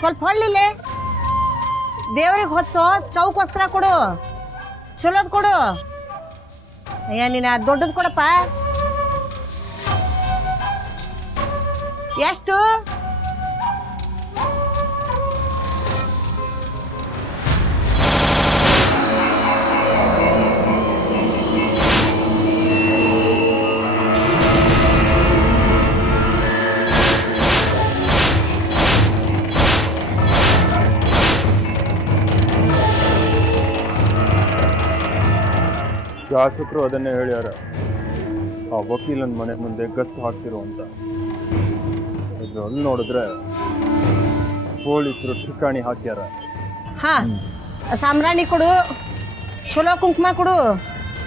ಸ್ವಲ್ಪ ಹೊಳ್ಳಿಲೆ ದೇವ್ರಿಗೆ ಹೊತ್ಸೋ ಚೌಕ್ ವಸ್ತ್ರ ಕೊಡು, ಚಲೋದ್ ಕೊಡು. ಅಯ್ಯ ನೀನು ದೊಡ್ಡದು ಕೊಡಪ್ಪ. ಎಷ್ಟು? ಶಾಸಕರು ಅದನ್ನೇ ಹೇಳ್ಯಾರ, ಆ ವಕೀಲನ ಮನೆ ಮುಂದೆ ಗತ್ತು ಹಾಕ್ತಿರೋ ಅಂತ. ಅಲ್ಲಿ ನೋಡಿದ್ರೆ ಪೊಲೀಸರು ಠಿಕಾಣಿ ಹಾಕ್ಯಾರ. ಹಾ, ಸಾಂಬ್ರಾಣಿ ಕೊಡು, ಚಲೋ ಕುಂಕುಮ ಕೊಡು,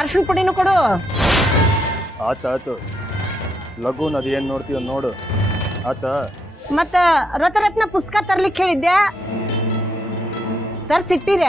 ಅರ್ಶಿಣ ಪುಡಿನೂ ಕೊಡು. ಆತಾತು, ಲಘುನ್ ಅದೇನು ನೋಡ್ತೀವ ನೋಡು. ಆತ ಮತ್ತ ರತ್ನ ಪುಸ್ತಕ ತರ್ಲಿಕ್ಕೆ ಹೇಳಿದ್ದೆ, ತರ್ಸಿಟ್ಟಿರ?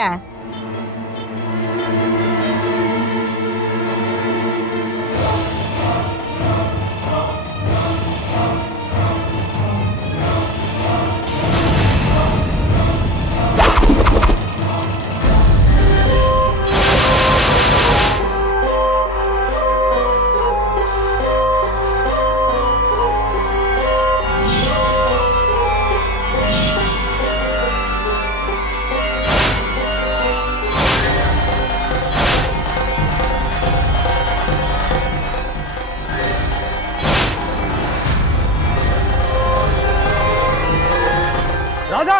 ರಾಧಾ,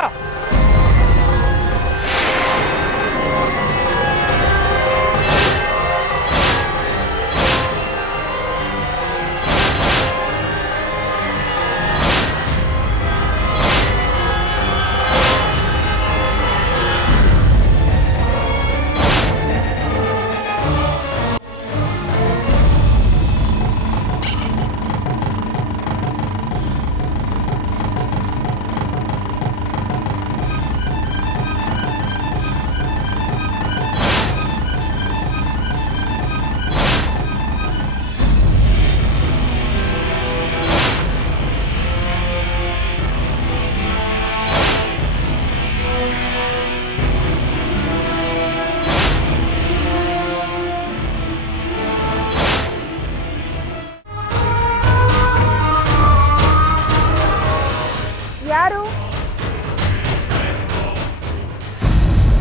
ಯಾರು?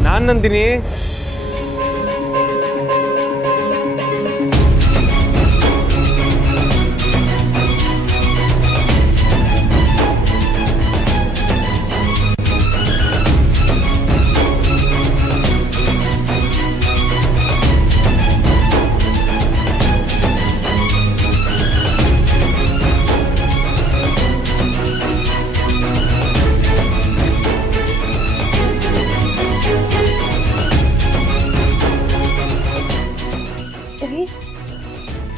ನಾನ್ ನಂದಿನಿ.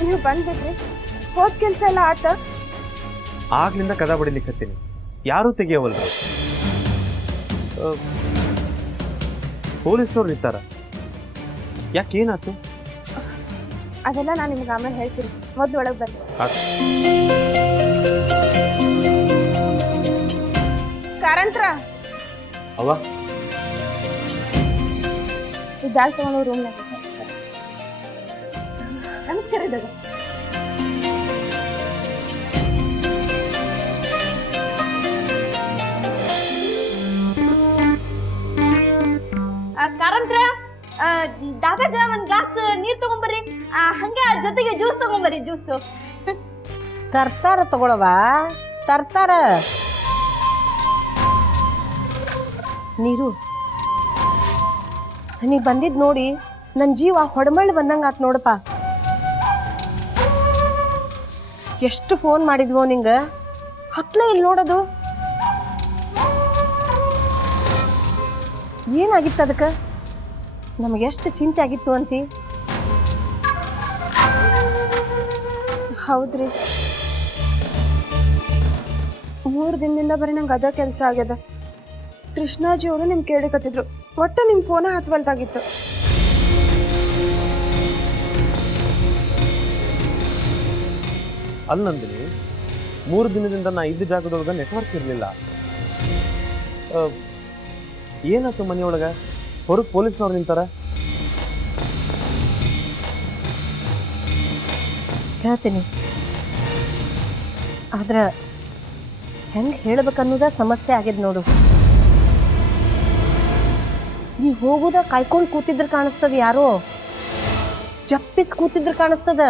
ನೀವು ಬಂದ್ಬಿಟ್ರಿ, ಹೋದ್ ಕೆಲ್ಸ ಎಲ್ಲ ಆತ? ಆಗ್ಲಿಂದ ಕದ ಬಡಿಲಿಕ್ಕತ್ತೀನಿ, ಯಾರೂ ತೆಗಿಯವಲ್ರು. ಪೊಲೀಸ್ನವ್ರು ನಿಂತಾರ, ಯಾಕೇನಾಯ್ತು? ಅದೆಲ್ಲ ನಾನು ನಿಮ್ಗೆ ಆಮೇಲೆ ಹೇಳ್ತೀನಿ, ಮೊದ್ಲು ಒಳಗೆ ಬನ್ನಿ. ಕಾರಂತ್ರ ಅವ್ವ, ಈ ಬ್ಯಾಗ್ ತಗೊಂಡು ರೂಮ್ನಾಗ. ನಮಸ್ಕಾರ ಇದ್ದಾಗ ಕಾರಂತ್ರ ದಾದಾಗ ಒಂದ್ ಗ್ಲಾಸ್ ನೀರ್ ತಗೊಂಬರ್ರಿ, ಹಂಗೆ ಜೊತೆಗೆ ಜ್ಯೂಸ್ ತಗೊಂಬರ್ರಿ. ಜ್ಯೂಸು ತರ್ತಾರ ತಗೊಳವ, ತರ್ತಾರ. ನೀರು ನೀ ಬಂದಿದ್ ನೋಡಿ ನನ್ನ ಜೀವ ಹೊಡಮಳ್ಳಿ ಬಂದಂಗ ಆತ್ ನೋಡಪ್ಪ. ಎಷ್ಟು ಫೋನ್ ಮಾಡಿದ್ವೋ ನಿಂಗ, ಹತ್ಲೇ ಇಲ್ಲಿ ನೋಡೋದು. ಏನಾಗಿತ್ತು ಅದಕ್ಕೆ? ನಮಗೆ ಎಷ್ಟು ಚಿಂತೆ ಆಗಿತ್ತು ಅಂತಿ. ಹೌದ್ರಿ, 3 ದಿನದಿಂದ ಬರೀ ನಂಗೆ ಅದ ಕೆಲಸ ಆಗ್ಯದ. ಕೃಷ್ಣಾಜಿ ಅವರು ನಿಮ್ ಕೇಳಿಕತ್ತಿದ್ರು, ಒಟ್ಟು ನಿಮ್ಮ ಫೋನ ಹತ್ವಲ್ದಾಗಿತ್ತು. ಅಲ್ಲಿ ನಂದಿನಿ, 3 ದಿನದಿಂದ ನಾ ಇದ್ದ ಜಾಗದೊಳಗೆ ನೆಟ್ವರ್ಕ್ ಇರಲಿಲ್ಲ. ಏನಾಯ್ತು ಮನೆಯೊಳಗೆ ಹೊರಗೆ ಪೊಲೀಸ್ನವ್ರು ನಿಂತಾರ? ಹೇಳ್ತೀನಿ, ಆದ್ರೆ ಹೆಂಗೆ ಹೇಳ್ಬೇಕನ್ನೋದ ಸಮಸ್ಯೆ ಆಗ್ಯದ ನೋಡು. ನೀ ಹೋಗುದ ಕಾಯ್ಕೊಂಡು ಕೂತಿದ್ರ ಕಾಣಿಸ್ತದ, ಯಾರೋ ಜಪ್ಪಿಸ್ ಕೂತಿದ್ರ ಕಾಣಿಸ್ತದ.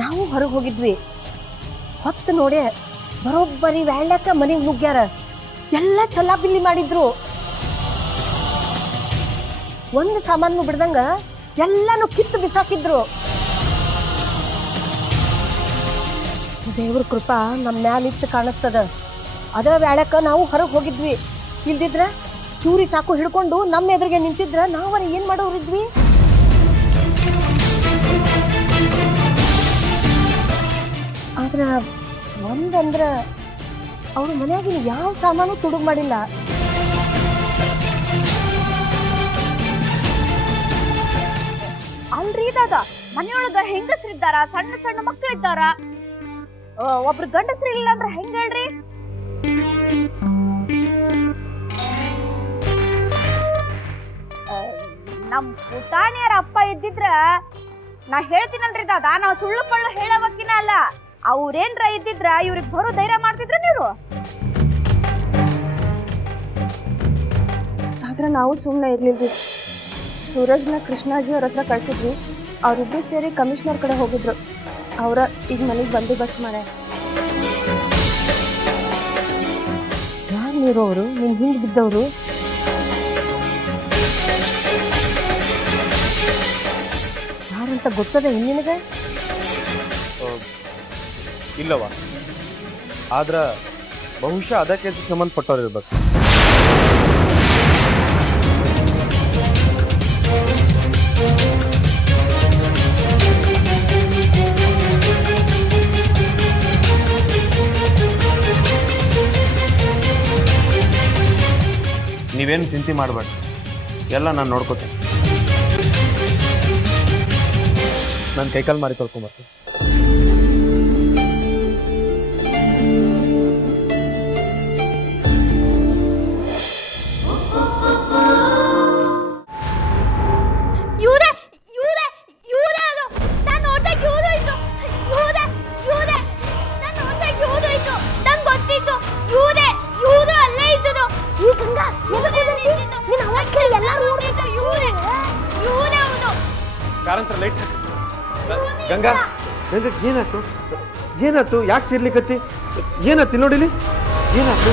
ನಾವು ಹೊರಗೆ ಹೋಗಿದ್ವಿ, ಹೊತ್ತು ನೋಡೆ ಬರೋಬ್ಬರಿ ವ್ಯಾಳ್ಯಾಕ ಮನೆಗೆ ನುಗ್ಗ್ಯಾರ. ಎಲ್ಲ ಚಲ್ಲಾಬಿಲ್ಲಿ ಮಾಡಿದ್ರು, ಒಂದು ಸಾಮಾನು ಬಿಡ್ದಂಗ ಎಲ್ಲಾನು ಕಿತ್ತು ಬಿಸಾಕಿದ್ರು. ದೇವ್ರ ಕೃಪಾ ನಮ್ಮ ಮ್ಯಾಲಿತ್ತು ಕಾಣಿಸ್ತದ. ಅದ ವ್ಯಾಳ್ಯಾಕ ನಾವು ಹೊರಗೆ ಹೋಗಿದ್ವಿ. ಇಲ್ದಿದ್ರ ಚೂರಿ ಚಾಕು ಹಿಡ್ಕೊಂಡು ನಮ್ಮ ಎದುರಿಗೆ ನಿಂತಿದ್ರ ನಾವರ ಏನ್ ಮಾಡೋರಿದ್ವಿ? ಆದ್ರ ಒಂದಂದ್ರ ಅವ್ರ ಮನ್ಯಾಗಿನ ಯಾವ ಸಾಮಾನು ತುಡುಗ್ ಮಾಡಿಲ್ಲ. ಅಲ್ರಿ ದಾದ, ಮನೆಯೊಳಗ ಹೆಂಗಸ್ರಿದ್ದಾರ, ಸಣ್ಣ ಸಣ್ಣ ಮಕ್ಕಳಿದ್ದಾರ, ಒಬ್ರು ಗಂಡಸ್ರು ಇಲ್ಲ ಅಂದ್ರೆ ಹೆಂಗ ಹೇಳ್ರಿ? ನಮ್ ಪುಟಾಣಿಯರ ಅಪ್ಪ ಇದ್ದಿದ್ರ ನಾ ಹೇಳ್ತೀನಲ್ರಿ ದಾದ, ನಾವ್ ಸುಳ್ಳು ಪಳ್ಳು ಹೇಳೋವಕ್ಕಿನ ಅಲ್ಲ, ಅವ್ರೇನ್ರ ಇದ್ದಿದ್ರ ಇವ್ರಿಗೆ ಬರೋ ಧೈರ್ಯ ಮಾಡ್ತಿದ್ರ ನೀವು. ಆದ್ರೆ ನಾವು ಸುಮ್ಮನೆ ಇರ್ಲಿಲ್ರಿ. ಸೂರಜ್ನ ಕೃಷ್ಣಾಜಿ ಅವ್ರ ಹತ್ರ ಕಳ್ಸಿದ್ವಿ. ಅವರಿಬ್ರು ಸೇರಿ ಕಮಿಷನರ್ ಕಡೆ ಹೋಗಿದ್ರು. ಅವರ ಈಗ ಮನೆಗೆ ಬಂದೋಬಸ್ತ್ ಮಾಡ್ಯಾರ. ಯಾರು ನೀರೋರು? ನಿನ್ ಹಿಂದೆ ಬಿದ್ದವರು? ಯಾರಂತ ಗೊತ್ತದ ನಿನಗೆ? ಇಲ್ಲವ, ಆದ್ರೆ ಬಹುಶಃ ಅದಕ್ಕೆ ಸಂಬಂಧಪಟ್ಟವ್ರು ಇರ್ಬೇಕು. ನೀವೇನು ಚಿಂತೆ ಮಾಡಬೇಡಿ, ಎಲ್ಲ ನಾನು ನೋಡ್ಕೋತೀನಿ. ನಾನು ಕೈಕಾಲು ಮಾರಿ ತೊಳ್ಕೊಂಬರ್ತೀನಿ. ಲೈಟ್ ಗಂಗಾ, ಗಂಗಾ ಏನಾಯ್ತು? ಏನಾಯ್ತು? ಯಾಕೆ ಚಿರ್ಲಿಕತ್ತಿ? ಏನಾಯ್ತು ನೋಡಿಲಿ? ಏನಾಯ್ತು?